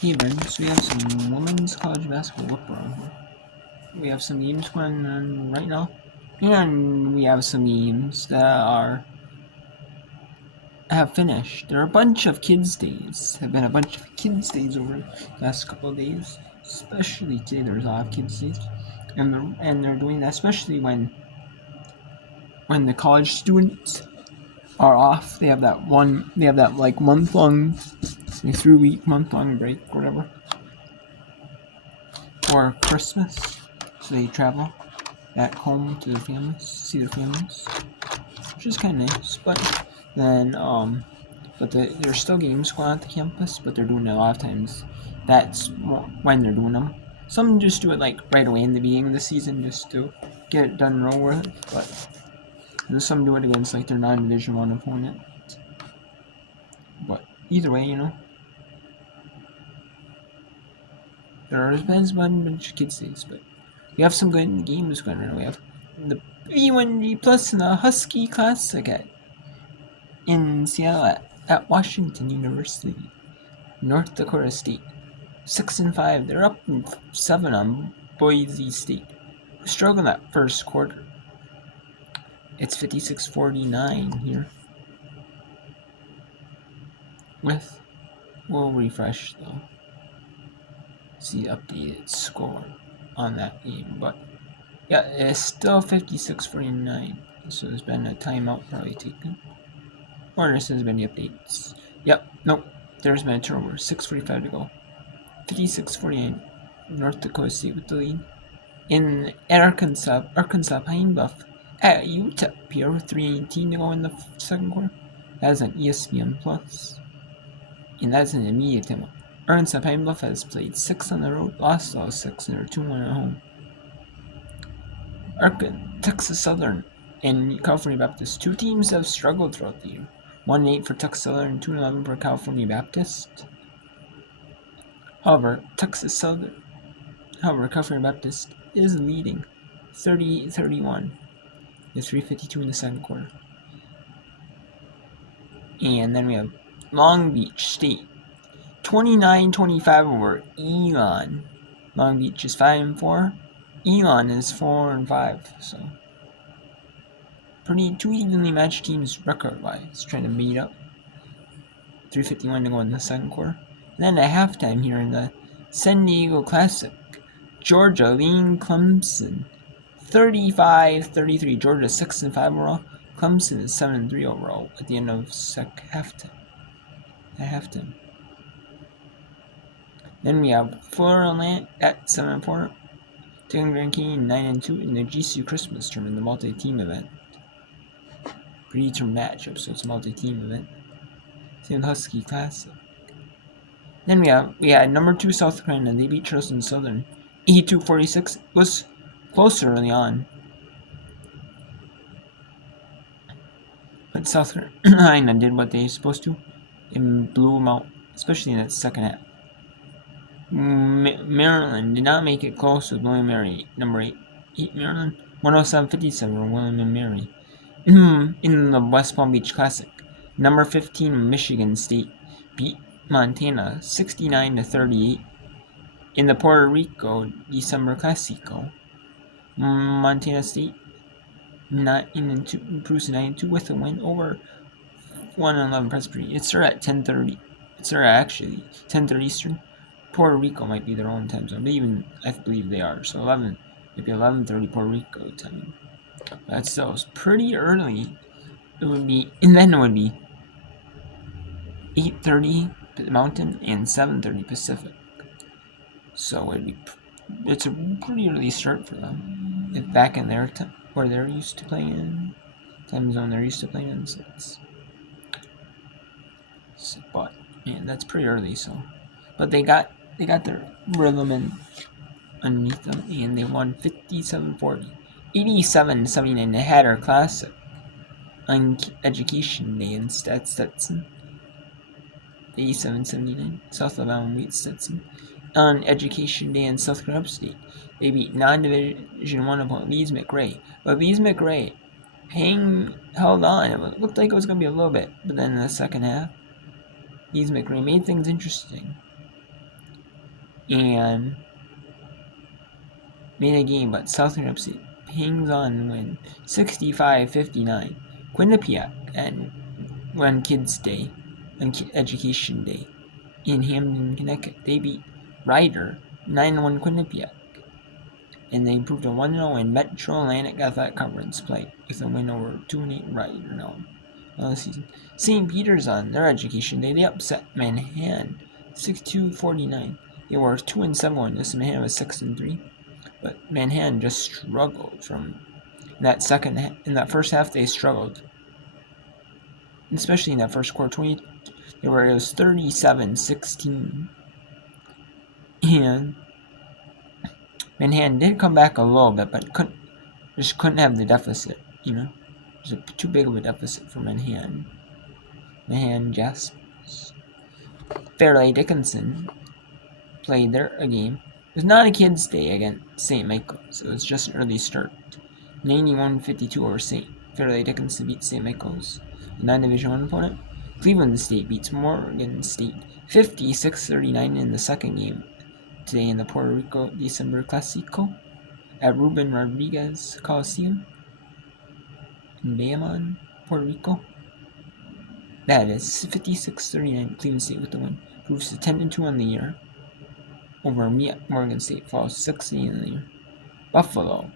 Hey Ben, so we have some women's college basketball whip around here. We have some games going on right now, and we have some games that have finished. There are a bunch of kids' days. Have been a bunch of kids' days over the last couple of days. Especially today, there's a lot of kids' days, and they're doing that especially when the college students are off. They have that like month long, like 3 week month long break, or whatever, or Christmas. So they travel back home to their families, see their families, which is kind of nice. There's still games going on at the campus, but they're doing it a lot of times. That's when they're doing them. Some just do it like right away in the beginning of the season just to get it done real with it, but some do it against like their non-Division One opponent. But either way, there's been a bunch of kids days, but we have some good games going on. We have the B1G Plus and the Husky Classic in Seattle at Washington University, North Dakota State. 6-5. They're up 7 on Boise State, who struggled that first quarter. It's 56-49 here. We'll refresh though. See the updated score on that game, but yeah, it's still 56-49. So there's been a timeout probably taken. Or this has been the updates. Yep, nope. There's been a turnover. 6:45 to go. 56-49. North Dakota State with the lead. At Arkansas Pine Bluff at UTEP here with 3:18 to go in the second quarter. That's on ESPN Plus. And that's an immediate timeout. Arkansas Pine Bluff has played 6 on the road, lost all 6, and are 2-1 at home. Texas Southern and California Baptist, two teams have struggled throughout the year. 1-8 for Texas Southern and 2-11 for California Baptist. However, California Baptist is leading 38-31 with 3:52 in the second quarter. And then we have Long Beach State 29-25 over Elon. Long Beach is 5-4. Elon is 4-5. So two evenly matched teams record-wise, trying to meet up. 3:51 to go in the second quarter. And then at halftime here in the San Diego Classic, Georgia leading Clemson 35-33. Georgia 6-5 overall. Clemson is 7-3 overall at the end of halftime. At halftime. Then we have Florida at 7-4. Taking Grand Canyon 9-2 in the GCU Christmas tournament, the multi-team event. Pre-term matchup, so it's a multi-team event. Same with Husky Classic. Then we had number 2 South Carolina. They beat Charleston Southern 82-46. Was closer early on, but South Carolina did what they were supposed to and blew them out, especially in that second half. Maryland did not make it close with William Mary, number 8 Maryland, 107-57 William and Mary. In the West Palm Beach Classic, number 15 Michigan State beat Montana 69-38. In the Puerto Rico December Clasico, Montana State 9-2 improves to 9-2 with a win over 1-11 Presbyterian. It started at 10:30. It started actually 10:30 Eastern. Puerto Rico might be their own time zone, but I believe they are. So 11:30 Puerto Rico time. That still is pretty early. It would be 8:30 Mountain and 7:30 Pacific. So it's a pretty early start for them. If back in their time where they're used to playing in, time zone they're used to playing in. But man, that's pretty early. So, but they got their rhythm in underneath them, and they won 57-40, 87-79. They had our classic on Education Day in Stetson. 87-79. South Alabama beats Stetson. On Education Day in South Carolina Upstate, they beat non-Division One opponent Lees McRae. But Lees McRae held on. It looked like it was going to be a little bit, but then in the second half, Lees McRae made things interesting. and made a game, but Southern Upstate hangs on to win 65-59. Quinnipiac and on Kids Day, on Education Day, in Hamden, Connecticut, they beat Ryder 9-1 Quinnipiac, and they improved to 1-0 in Metro Atlantic Athletic Conference play with a win over 2-8 Ryder now this season. St. Peter's on their Education Day, they upset Manhattan 62-49. They were 2-7 this. Manhattan was 6-3, but Manhattan just struggled from that first half. They struggled, especially in that first quarter. It was 37-16, and Manhattan did come back a little bit, but couldn't have the deficit. It was too big of a deficit for Manhattan. Manhattan Jaspers. Fairleigh Dickinson played a game. It was not a kids' day against St. Michael's. It was just an early start. 91-52 over Fairleigh Dickinson beat St. Michael's, the non-Division I opponent. Cleveland State beats Morgan State 56-39 in the second game today in the Puerto Rico December Clasico at Ruben Rodriguez Coliseum in Bayamon, Puerto Rico. That is 56-39. Cleveland State with the win. Proves to 10-2 on the year. Over Morgan State falls 6-8 on the year. Buffalo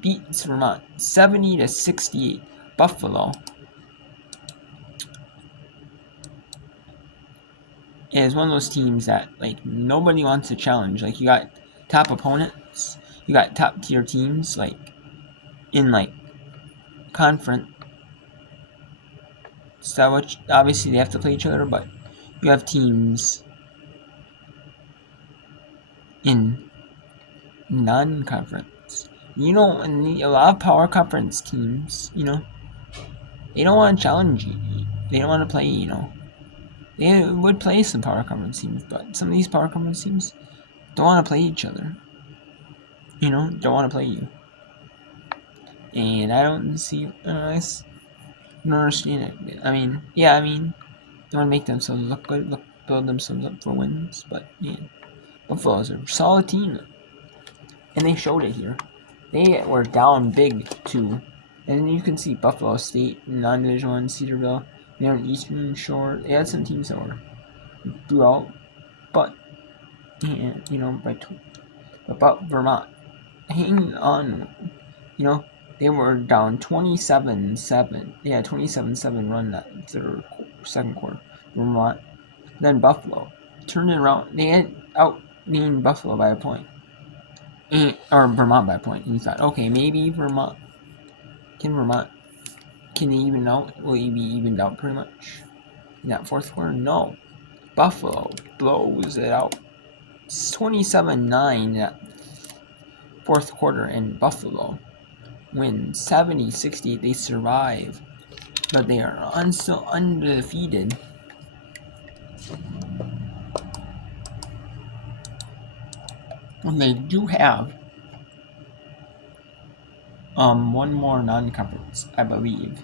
beats Vermont 70-68. Buffalo is one of those teams that nobody wants to challenge. You got top opponents, you got top tier teams in conference. So which obviously they have to play each other, but you have teams in non-conference. And a lot of power conference teams, they don't want to challenge you. They don't want to play, They would play some power conference teams, but some of these power conference teams don't want to play each other. Don't want to play you. And I don't understand it. They want to make themselves look good, build themselves up for wins, but Buffalo's a solid team. And they showed it here. They were down big, too. And you can see Buffalo State, non-Division I, Cedarville, they're on Eastern Shore. They had some teams that were throughout, but, about Vermont. Hanging on, they were down 27-7. They had 27-7 run that second quarter. Vermont. Then Buffalo turned it around. They had outgained Buffalo by a point. Or Vermont by a point. And you thought, okay, maybe Vermont. Can they even out? Will he be evened out pretty much in that fourth quarter? No. Buffalo blows it out. It's 27-9 in that fourth quarter, and Buffalo wins 70-68. They survive, but they are still undefeated. And they do have one more non-conference, I believe.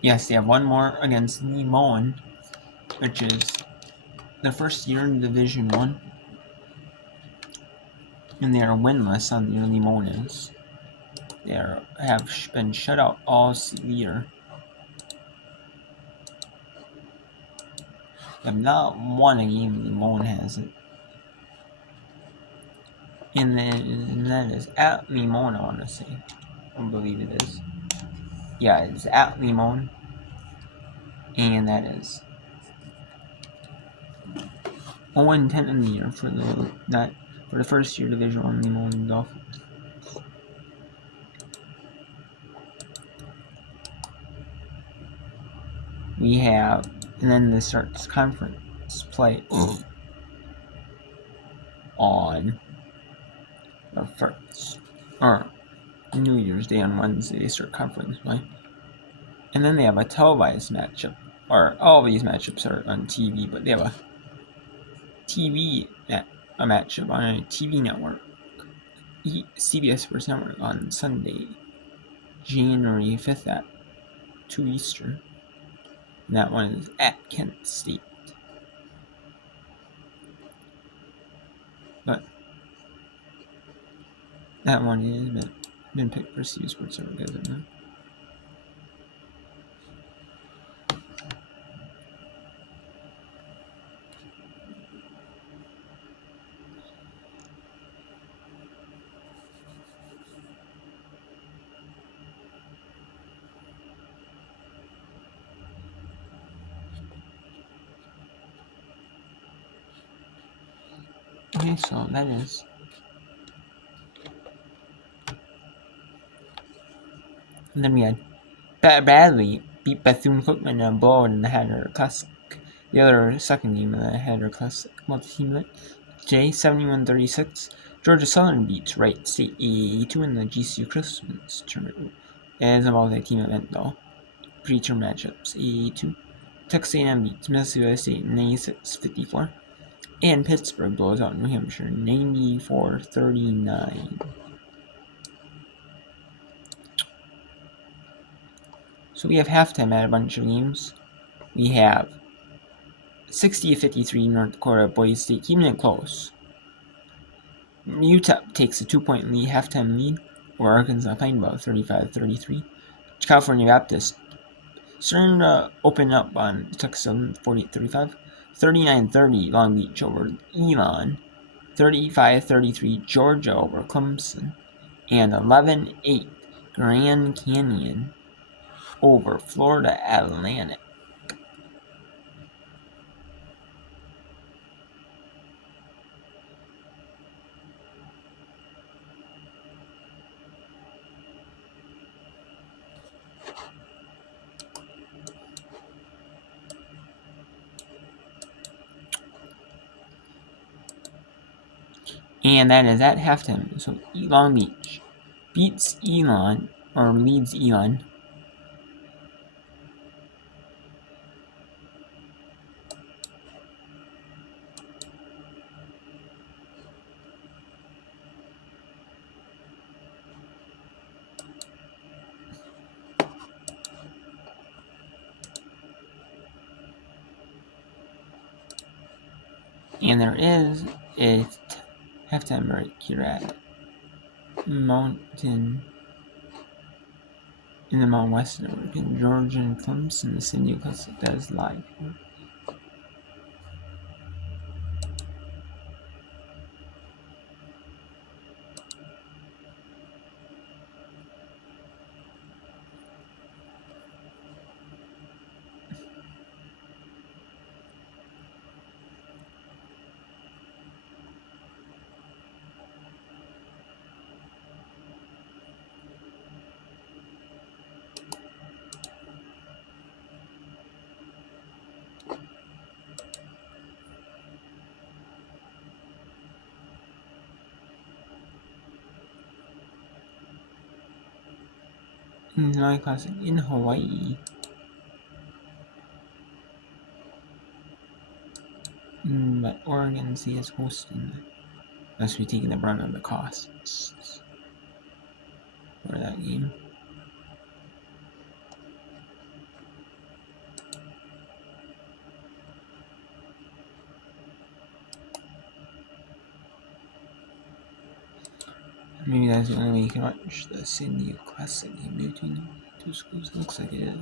Yes, they have one more against Limon, which is their first year in Division I. And they are winless on the year Limon is. They have been shut out all year. They have not won a game. Limon has it. And that is at Limon, I want to say. I believe it is. Yeah, it's at Limon. And that is 0-10 in the year for the first year Division I Limon Dolphins. We have, and then this starts conference play on the first, or New Year's Day on Wednesday. They start conference play, and then they have a televised matchup. Or all of these matchups are on TV, but they have a matchup on a TV network. CBS Sports Network on Sunday, January 5th at 2 Eastern. And that one is at Kent State. But that one has been picked for CBS Sports Network, isn't it? Okay, so that is. And then we had Bradley beat Bethune-Cookman and blow in the Hatter Classic. The other second game of the Hatter Classic multi-team event. Today, 71-36. Georgia Southern beats Wright State 82 in the GCU Christmas tournament. It is a multi-team event though. Pre-term matchups 82. Texas A&M beats Mississippi State 96-54. And Pittsburgh blows out New Hampshire 94-39. So we have halftime at a bunch of games. We have 60-53 North Dakota Boise State, keeping it close. UTEP takes a 2-point lead, halftime lead over Arkansas Pine Bluff 35-33. California Baptist starting to open up on Texas 48-35. 39-30 Long Beach over Elon. 35-33 Georgia over Clemson. And 11-8 Grand Canyon over Florida Atlantic. And that is at halftime. So Long Beach beats Elon, or leads Elon. And there is a halftime break here at Mountain in the Mountain West Network in Georgia and Clemson. The San Diego Classic that is live. In the Maui Classic in Hawaii. But Oregon State is hosting. Thus we taking the brunt of the costs for that game. Maybe that's the only way you can watch the San Diego Classic game between two schools. Looks like it is.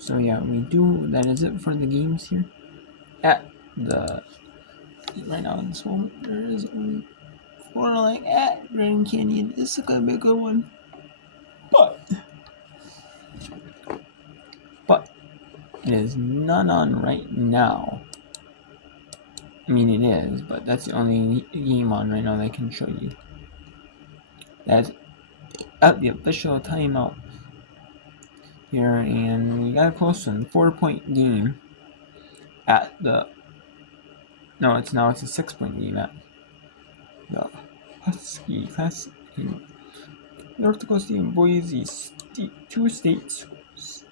So yeah, that is it for the games here. At the right now in this moment, there is only Florida like at Grand Canyon. It's gonna be a good one. But it is none on right now. I mean it is, but that's the only game on right now that I can show you. That's at the official timeout here, and we got a close one, 4-point game at the. No, it's now it's a 6-point game at the Husky Classic in North Dakota State and Boise State, two state schools.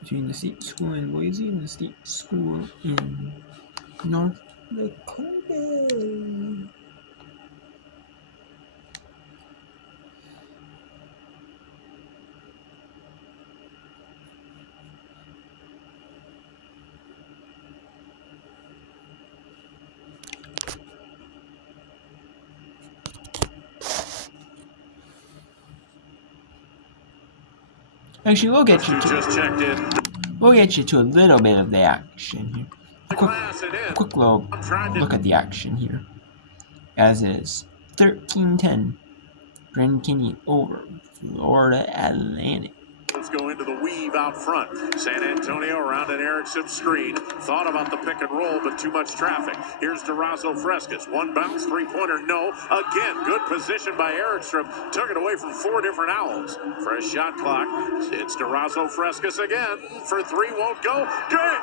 Between the state school in Boise and the state school in North Dakota. Actually, we'll get you to a little bit of the action here. Quick look at the action here. As it is 13-10, Grand Canyon over Florida Atlantic. Let's go into the weave out front. San Antonio around an Erickson screen. Thought about the pick and roll, but too much traffic. Here's Durazo Frescas. One bounce, three-pointer, no. Again, good position by Erickson. Took it away from four different Owls. Fresh shot clock. It's Durazo Frescas again. For three, won't go.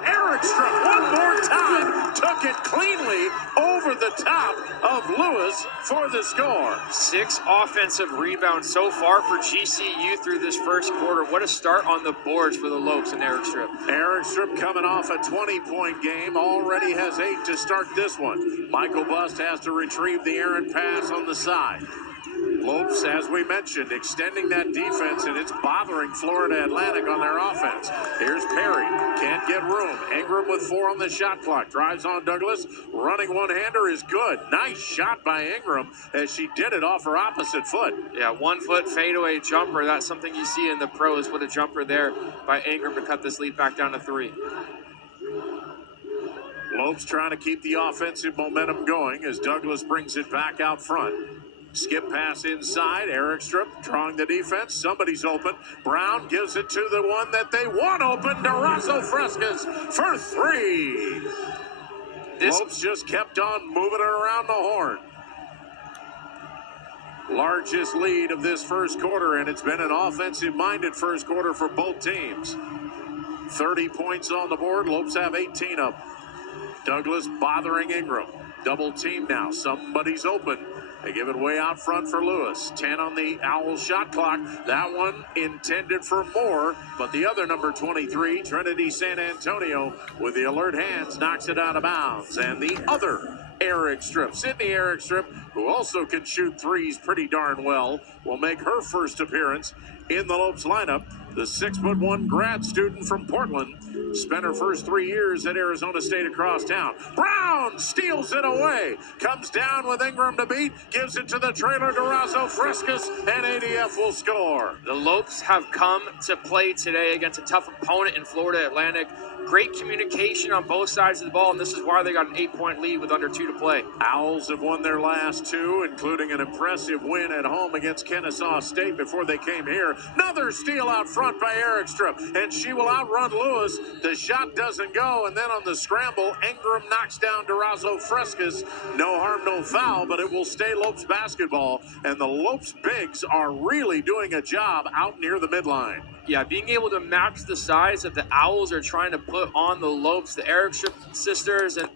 Erickson, one more time. Took it cleanly over the top of Lewis for the score. 6 offensive rebounds so far for GCU through this first quarter. What a start on the boards for the Lopes and Eric Strip. Eric Strip coming off a 20-point game, already has 8 to start this one. Michael Bust has to retrieve the errant pass on the side. Lopes, as we mentioned, extending that defense, and it's bothering Florida Atlantic on their offense. Here's Perry, can't get room. Ingram with 4 on the shot clock, drives on Douglas, running one-hander is good. Nice shot by Ingram as she did it off her opposite foot. Yeah, 1 foot fadeaway jumper. That's something you see in the pros. What a jumper there by Ingram to cut this lead back down to 3. Lopes trying to keep the offensive momentum going as Douglas brings it back out front. Skip pass inside. Eric Strip drawing the defense. Somebody's open. Brown gives it to the one that they want open. Durazo Frescas for 3. Lopes just kept on moving it around the horn. Largest lead of this first quarter, and it's been an offensive-minded first quarter for both teams. 30 points on the board. Lopes have 18 of them. Douglas bothering Ingram. Double team now. Somebody's open. They give it way out front for Lewis. 10 on the Owl shot clock. That one intended for more, but the other number 23, Trinity San Antonio, with the alert hands, knocks it out of bounds. And the other Eric Strip, Sydney Eric Strip, who also can shoot threes pretty darn well, will make her first appearance in the Lopes lineup. The 6'1" grad student from Portland spent her first 3 years at Arizona State across town. Brown steals it away. Comes down with Ingram to beat. Gives it to the trailer, Durazo Frescas, and ADF will score. The Lopes have come to play today against a tough opponent in Florida Atlantic. Great communication on both sides of the ball, and this is why they got an 8-point lead with under 2 to play. Owls have won their last 2, including an impressive win at home against Kennesaw State before they came here. Another steal out front by Eric Strip, and she will outrun Lewis. The shot doesn't go, and then on the scramble, Ingram knocks down Durazo Frescas. No harm, no foul, but it will stay Lopes basketball, and the Lopes bigs are really doing a job out near the midline. Yeah, being able to match the size that the Owls are trying to put on the Lopes, the Eric Strip sisters, and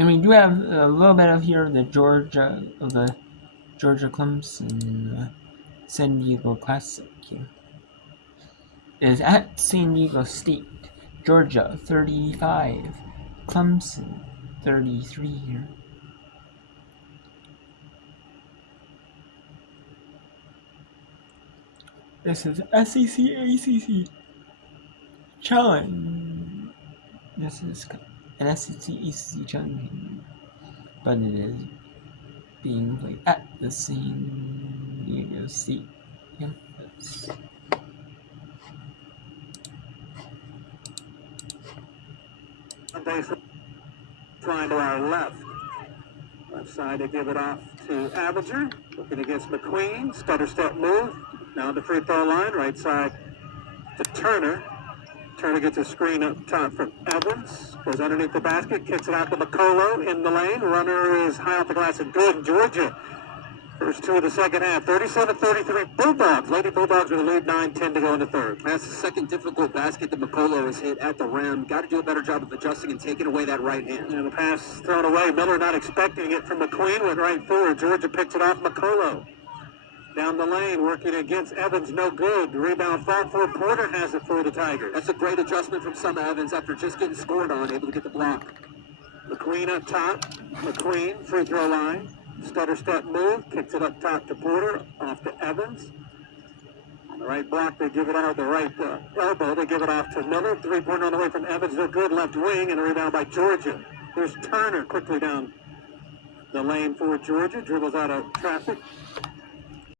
And we do have a little bit of here the Georgia Clemson San Diego Classic here. It is at San Diego State. Georgia 35, Clemson 33 here. This is SEC ACC Challenge. This is an SEC East champion, but it is being played at the San Diego State campus. Flying to our left. Left side to give it off to Avenger. Looking against McQueen. Stutter step move. Now the free throw line. Right side to Turner. Turner gets a screen up top from Evans. Goes underneath the basket. Kicks it out to McColo in the lane. Runner is high off the glass and good. Georgia. First two of the second half. 37-33. Bulldogs. Lady Bulldogs with a lead. 9-10 to go in the third. That's the second difficult basket that McColo has hit at the rim. Got to do a better job of adjusting and taking away that right hand. And the pass thrown away. Miller not expecting it from McQueen. Went right forward. Georgia picks it off McColo. Down the lane, working against Evans, no good. Rebound fought for. Porter has it for the Tigers. That's a great adjustment from Summer Evans after just getting scored on, able to get the block. McQueen up top. McQueen, free throw line. Stutter step move. Kicks it up top to Porter. Off to Evans. On the right block, they give it off. The right elbow, they give it off to Miller. 3-pointer on the way from Evans, no good. Left wing, and a rebound by Georgia. Here's Turner quickly down the lane for Georgia. Dribbles out of traffic.